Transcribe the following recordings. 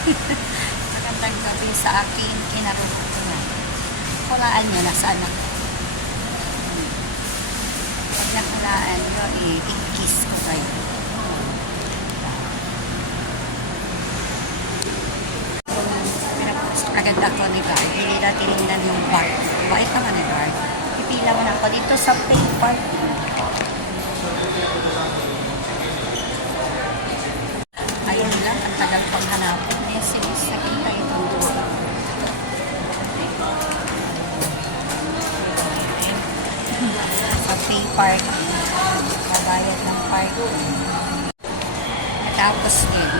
Magandang gabi sa akin kinarukunan. Hulaan nyo na sana. Pag nakulaan nyo, i-kiss ko kayo. Agad ako ni Bar. Hindi na tinignan yung bar. Bait naman ni Bar. Pipila mo na ako dito sa paper. Ayun lang, ang tagal pang hanapin. Yes, nakita ito. Sa free parking. Kabayad ng parking. Natapos din.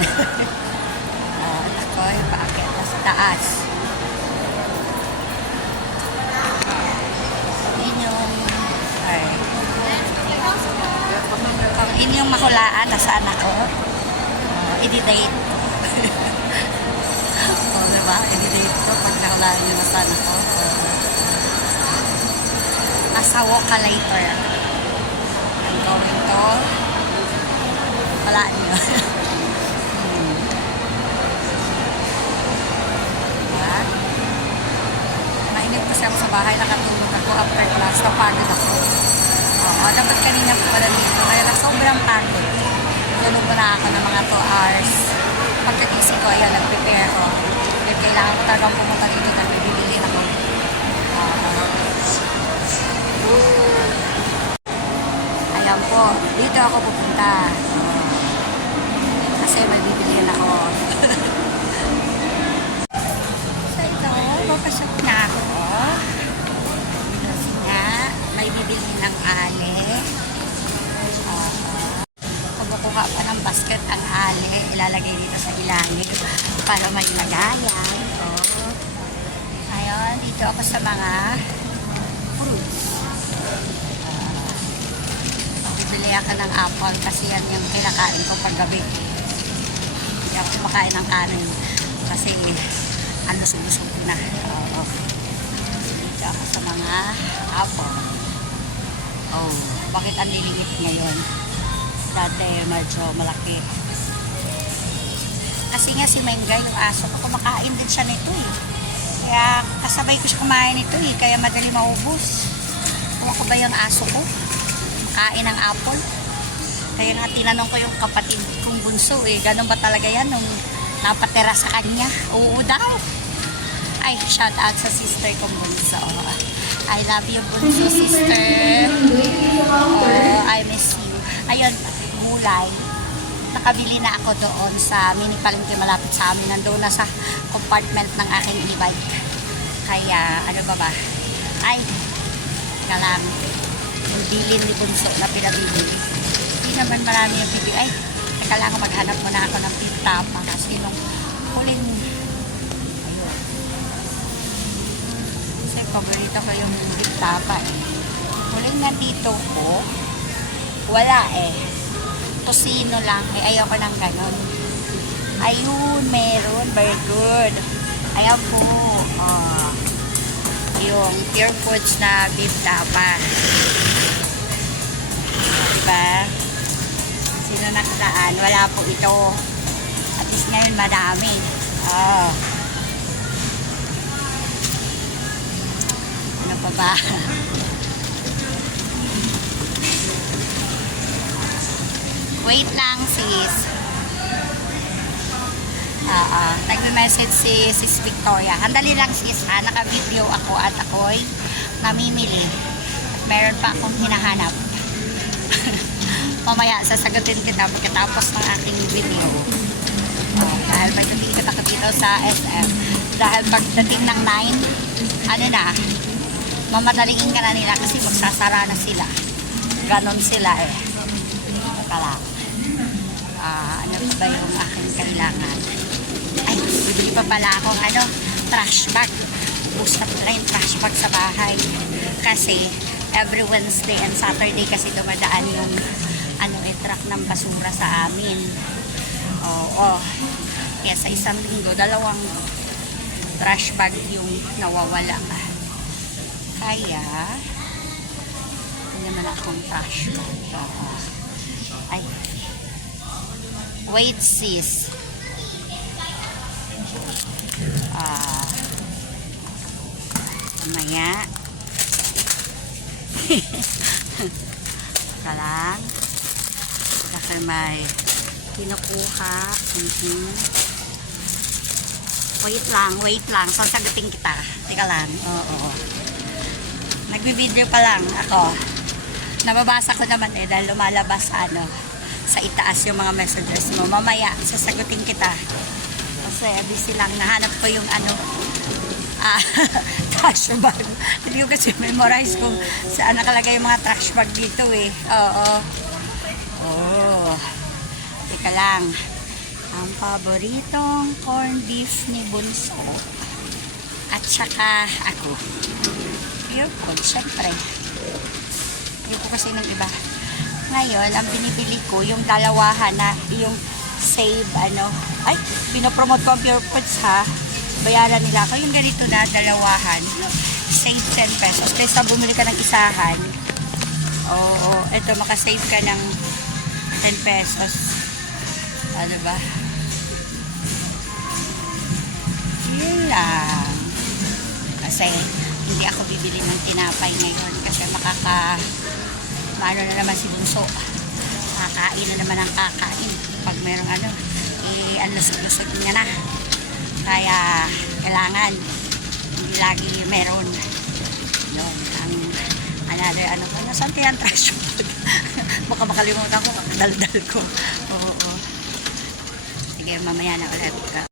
Ako, yung paakit sa taas. Ang inyong makulaan, nasaan ako? I-date. O, diba? I-date ko pag nakulaan nyo nasaan ako. Asawa ka later. I'm going to walaan nyo. Diba? Mainit kasi ako sa bahay. Nakatulog ako after class. Napagod ako. Oo, dapat kanina po pala dito. Kaya na sobrang pagod. Tulog ko na ako ng mga 2 hours. Pagkagising ko, ayan, nag-prepare ko. Kaya kailangan ko talagang pumunta dito dahil bibili ako. Ayan po, dito ako pupunta. Kasi may bibiliin ako. So ito, papasok na ako. Kasi nga, may bibili ng ale. Kumukuha pa ng basket ang ale. Ilalagay dito sa ilalim para may lagayan. Ayun, dito ako sa mga fruits. Bibili ako ng apple kasi yan yung kinakain ko paggabi. Hindi ako kumakain ng kanin kasi lusog-lusog na. Dito ako sa mga apple. Oh, bakit ang liliit ngayon? Dati medyo malaki. Kasi nga si Menga, yung aso ko, kumakain din siya nito eh. Kaya kasabay ko siya kumain nito eh. Kaya madali maubos. Kung ako ba yung aso ko? Makain ng apple. Kaya nga tinanong ko yung kapatid kong bunso eh. Ganun ba talaga yan nung napatira sa kanya? Oo daw. Ay, shout out sa sister kong bunso. I love you bunso sister. I miss you. Ayun, gulay. Nakabili na ako doon sa mini palengke malapit sa amin. Nandoon na sa compartment ng aking e-bike. Kaya, ano ba ba? Ay, kalang yung bilin ni bunso na pinabili. Hindi naman marami yung bibili. Ay, teka lang, maghanap muna ako ng pintapa kasi nung huling ayun. Kasi paborito ko yung pintapa eh. Huling nandito ko, wala eh. Tosino lang. Eh, ayoko ng ganon. Ayun, meron. Very good. Ayan po. Yung Pure Foods na beef tapa. Diba? Sino nakadaan? Wala po ito. At least ngayon madami. Ano pa ba? Wait lang sis. Nagme-message si sis Victoria. Handali lang sis ha. Naka-video ako at ako'y namimili. At meron pa akong hinahanap. Mamaya sasagutin kita pagkatapos ng aking video. Dahil pagdating kita ko dito sa SM. Dahil pagdating ng 9, ano na, mamadaliin ka na nila kasi magsasara na sila. Ganon sila eh. Kala. Ano ba yung aking kailangan? Ay, bibili pa pala akong trash bag. Ubus na pala yung trash bag sa bahay. Kasi, every Wednesday and Saturday kasi dumadaan yung truck ng basura sa amin. Oo. Kaya sa isang linggo, 2 trash bag yung nawawala. Kaya, hindi naman akong trash bag. Ay. Wait sis. Mamaya. Saka lang. Kasi may kinukuha. Wait lang. Sasagutin kita. Teka lang. Oo. Nagbibideo pa lang ako. Nababasa ko naman dahil lumalabas sa itaas yung mga messages mo. Mamaya, sasagutin kita. Kasi busy lang. Nahanap ko yung trash bag. Hindi ko kasi memorize kung saan nakalagay yung mga trash bag dito eh. Oo. Teka lang. Ang paboritong corned beef ni Bunso. At saka ako. Pure food, syempre. Ayoko kasi ng iba. Ngayon, ang binibili ko, yung dalawahan na, yung save, pinopromote ko ang Pure Foods ha. Bayaran nila ako. Yung ganito na, dalawahan. Save 10 pesos. Kaysa bumili ka ng isahan. Oo, eto, makasave ka ng 10 pesos. Ano ba? Yun lang. Kasi, hindi ako bibili ng tinapay ngayon. Kasi maano na naman si Bunso. Kakain na naman ang kakain. Pag merong lusog-lusog niya na. Kaya, kailangan hindi lagi meron. Yun, ang saan kaya ang trash food? Baka makalimutan ko, daldal ko. Oo. Sige, mamaya na ulit.